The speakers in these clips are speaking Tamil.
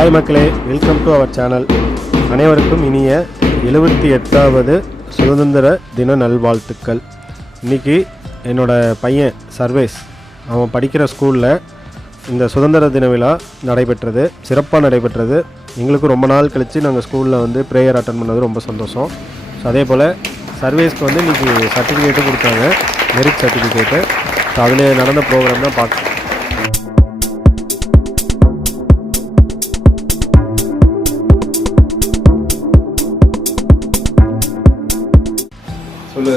ஹாய் மக்களே, வெல்கம் டு அவர் சேனல். அனைவருக்கும் இனிய 78வது சுதந்திர தின நல்வாழ்த்துக்கள். இன்றைக்கி என்னோடய பையன் சர்வேஸ் அவன் படிக்கிற ஸ்கூலில் இந்த சுதந்திர தின விழா நடைபெற்றது, சிறப்பாக நடைபெற்றது. எங்களுக்கு ரொம்ப நாள் கழித்து நாங்கள் ஸ்கூலில் வந்து ப்ரேயர் அட்டன் பண்ணது ரொம்ப சந்தோஷம். ஸோ அதே போல் சர்வேஸ்க்கு வந்து இன்றைக்கி சர்டிஃபிகேட்டும் கொடுத்தாங்க, மெரிட் சர்டிஃபிகேட்டு. ஸோ அதில் நடந்த ப்ரோக்ராம் தான் பார்க்க. சொல்லு.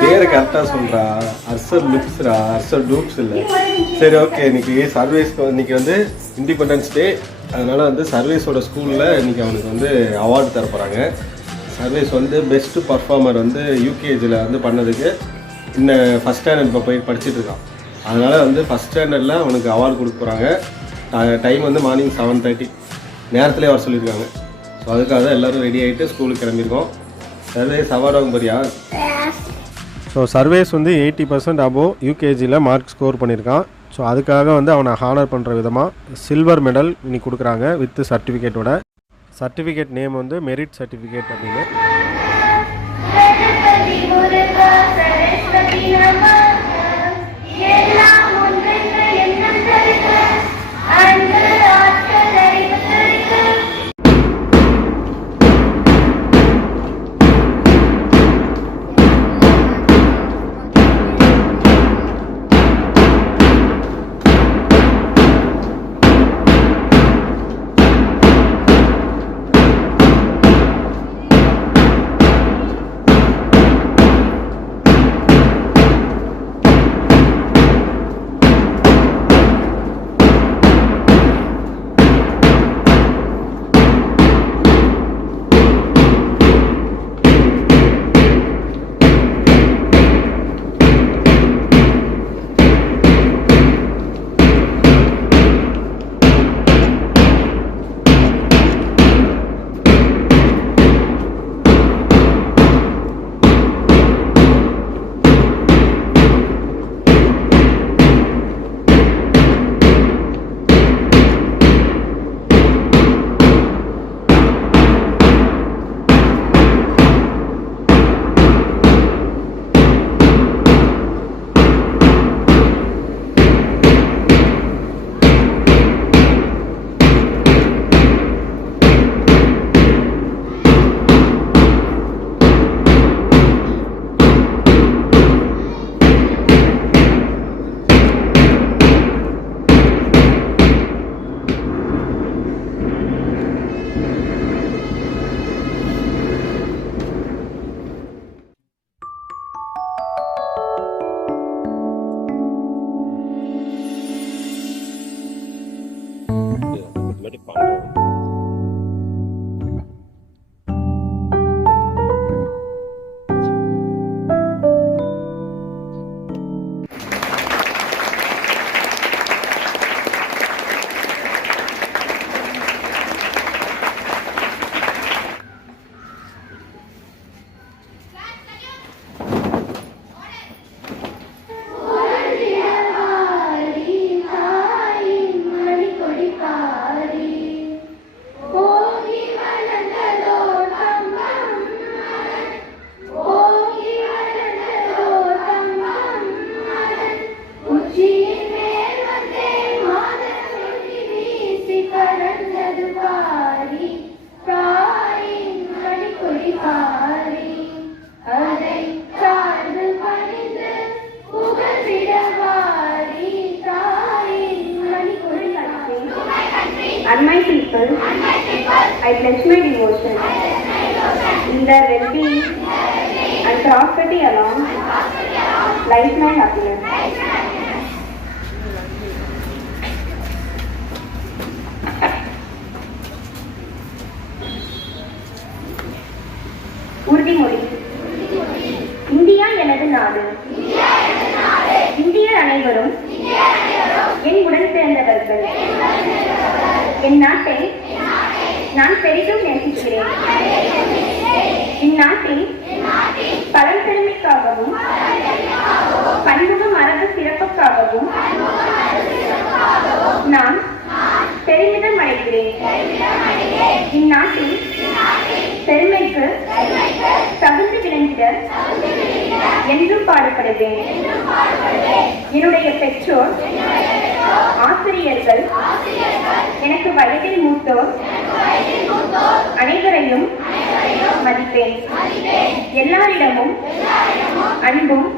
பேரை கரெக்டாக சொல்கிறா. அர்சர் லுக்ஸ்ரா, அர்சர் டூப்ஸ் இல்லை. சரி, ஓகே. இன்றைக்கி சர்வேஸ்க்கு இன்றைக்கி வந்து இண்டிபெண்டன்ஸ் டே. அதனால் வந்து சர்வேஸோட ஸ்கூலில் இன்றைக்கி அவனுக்கு வந்து அவார்டு தர போகிறாங்க. சர்வேஸ் வந்து பெஸ்ட்டு பர்ஃபார்மர் வந்து யூகேஜியில் வந்து பண்ணதுக்கு இன்னும் ஃபஸ்ட் ஸ்டாண்டர்ட் இப்போ போய் படிச்சுட்ருக்கான். அதனால் வந்து ஃபஸ்ட் ஸ்டாண்டர்டில் அவனுக்கு அவார்டு கொடுக்க போகிறாங்க. டைம் வந்து மார்னிங் 7:30 நேரத்துலேயே வர சொல்லியிருக்காங்க. ஸோ அதுக்காக தான் எல்லோரும் ரெடி ஆகிட்டு ஸ்கூலுக்கு கிளம்பியிருக்கோம். சர்வேஸ் அவார்டு வாங்க போறியா? ஸோ சர்வேஸ் வந்து 80% அபோவ் யூகேஜியில் மார்க் ஸ்கோர் பண்ணியிருக்கான். ஸோ அதுக்காக வந்து அவனை ஹானர் பண்ணுற விதமாக சில்வர் மெடல் இன்னைக்கு கொடுக்குறாங்க வித் சர்டிஃபிகேட்டோட. சர்டிஃபிகேட் நேம் வந்து மெரிட் சர்டிஃபிகேட் அப்படின்னு. And my people, I pledge my devotion in their well-being and prosperity along lies my happiness. உறுதிமொழி. இந்தியா எனது நாடு. இந்தியர் அனைவரும் என் உடன் பிறந்தவர்கள். என் நாட்டை நான் பெரிதும் நேசிக்கிறேன். இந்நாட்டில் பழம்பெருமைக்காகவும் பன்முக மரபு சிறப்புக்காகவும் இந்நாட்டில் பெருமைக்கு தகுந்து விளங்கிட என்றும் பாடுபடுவேன். என்னுடைய பெற்றோர், ஆசிரியர்கள், எனக்கு வயதில் மூத்தோர் அனைவரையும் மதிப்பேன். எல்லாரிடமும் அன்பும்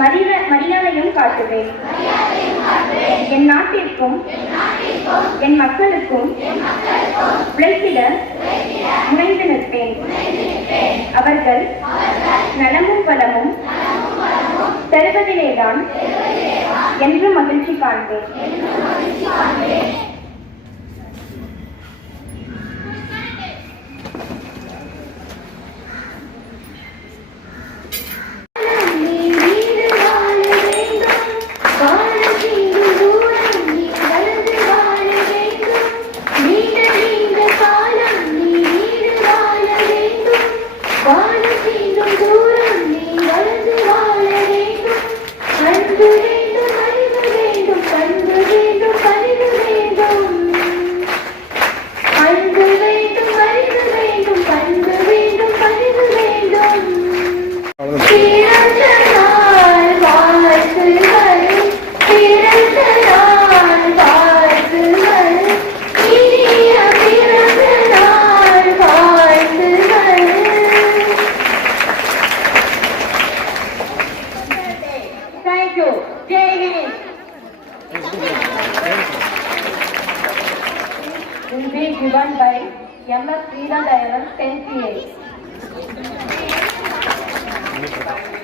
மரியாதையும் காட்டுவேன். என் நாட்டிற்கும் என் மக்களுக்கும் உழைத்திட முனைந்து நிற்பேன். அவர்கள் நலமும் வளமும் தருவதிலேதான் என்று மகிழ்ச்சி காண்பேன். Will be given by M.S. Srila Dayavan, 10th PA.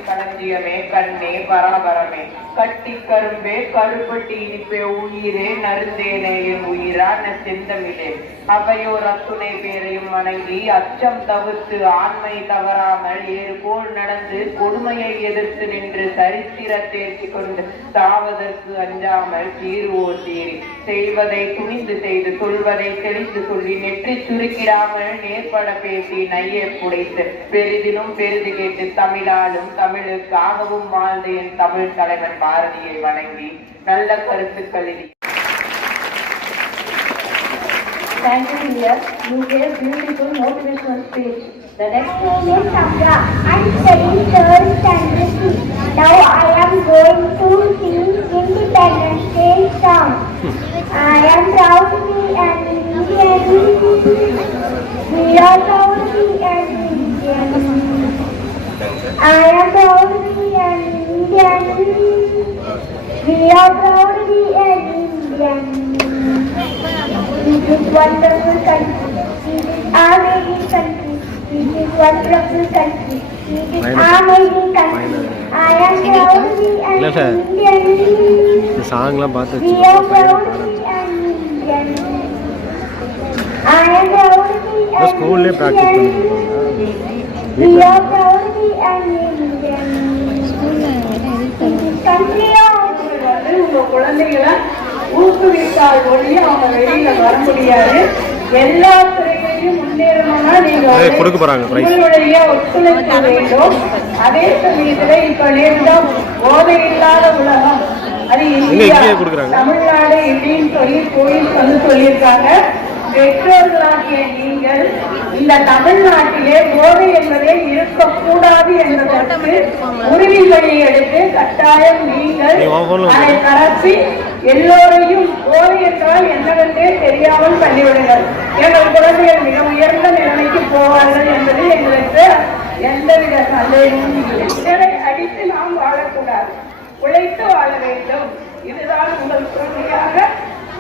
களஞ்சியமே கண்ணே பராபரமே கட்டி கரும்பே கருப்பட்டி இனிப்பே உயிரே நருந்தேனே என் உயிரான செந்தமிழே அவையோர் அத்துணை பேரையும் வணங்கி அச்சம் தவிர்த்து ஆண்மை தவறாமல் ஏறு போல் நடந்து கொடுமையை எதிர்த்து நின்று சரித்திர தேர்ச்சி கொண்டு சாவதற்கு அஞ்சாமல் தீர்வோர் தீரி செய்வதை துணிந்து செய்து சொல்வதை தெளிந்து சொல்லி நெற்றி சுருக்கிடாமல் நேர்பட பேசி நையை புடைத்து பெரிதிலும் பெரிது கேட்டு தமிழாலும் தமிழுக்காகவும் வாழ்ந்த என் தமிழ் தலைவன் பாரதியை வணங்கி நல்ல கருத்துக்களில் Thank you, dear. You gave beautiful motivational speech. The next name is Samra. I'm studying third standard C. Now I am going to sing Independence Day song. I am proud to be an Indian. We are proud to be an Indian. I am proud to be an Indian. We are proud to be an Indian. This is wonderful country. This is amazing country. This is wonderful country. This is amazing country. I am proud to be an Indian. We are proud to be an Indian. I am proud to be an Indian. We are proud to be an Indian. This is country of உங்க குழந்தைகளை ஊக்குவித்தால் ஒழிய அவங்க வெளியில வர முடியாது. எல்லா துறைகளையும் முன்னேறணும்னா நீங்க உங்களுடைய ஒத்துழைப்பு வேண்டும். அதே சமயத்துல இப்ப நேர்தான் போதை இல்லாத உலகம், அது இந்தியா தமிழ்நாடு இப்படின்னு சொல்லி கோயில் சொல்லியிருக்காங்க. பெற்றோர்களாகிய நீங்கள் இந்த தமிழ்நாட்டிலே போதை என்பதே இருக்கக்கூடாது என்பதற்கு உறுதிமொழி எடுத்து கட்டாயம் நீங்கள் அதை பரப்பி எல்லோரையும் போதை என்றால் என்னவென்றே தெரியாமல் பண்ணிவிடுங்கள். எங்கள் குழந்தைகள் மிக உயர்ந்த நிலைமைக்கு போவார்கள் என்பது எங்களுக்கு எந்தவித சந்தேகமும் இல்லை. இதனை அடித்து நாம் வாழக்கூடாது, உழைத்து வாழ வேண்டும். இதுதான் உங்கள் குழந்தையாக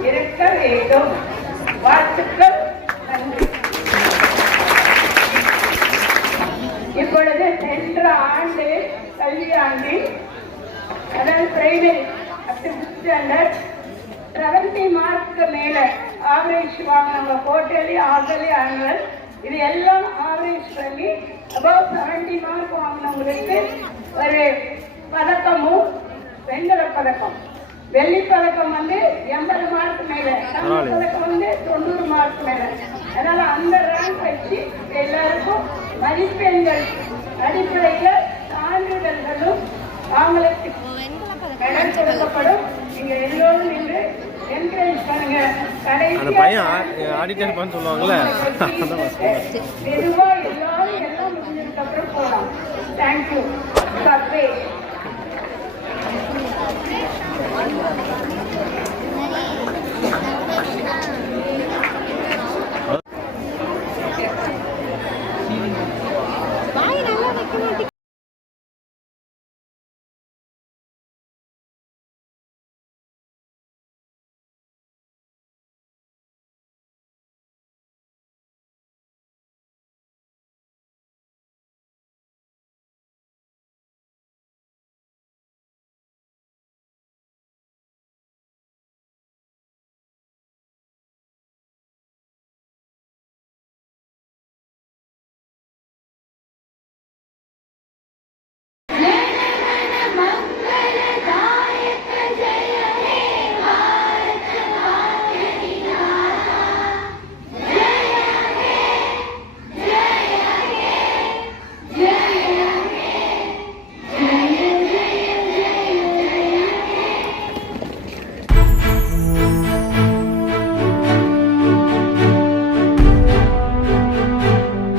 இருக்க வேண்டும். வாழ்த்துக்கள். நன்றி. இப்பொழுது சென்ற ஆண்டு கல்வியாண்டில் அதாவது primary up to 5th standard 70 mark மேல ஆவரேஜ் வாங்கினவங்க குவார்டர்லி ஆர்டர்லி ஆனுவல் இது எல்லாம் ஆவரேஜ் பண்ணி அபவ் 70 மார்க் வாங்கினவங்களுக்கு ஒரு பதக்கமும் வெண்கல பதக்கம், வெள்ளி பதக்கம் 80 மார்க் மேல, தங்க பதக்கம் 90 மார்க் மேல. அதனால அந்த ரேங்க் வச்சு எல்லாருக்கும் மதிப்பெண்கள் அடிப்படையில் சான்றிதழ்களும் அவங்களுக்கு மெடல் கொடுக்கப்படும். நீங்க எல்லோரும் நின்று என்கரேஜ் பண்ணுங்க. அந்த பையன் ஆடிட்டர் பண்ண சொல்லுவாங்கல்ல மெதுவா எல்லாரும் எல்லாம் முடிஞ்சதுக்கு அப்புறம் போலாம். தேங்க்யூ. சர்வே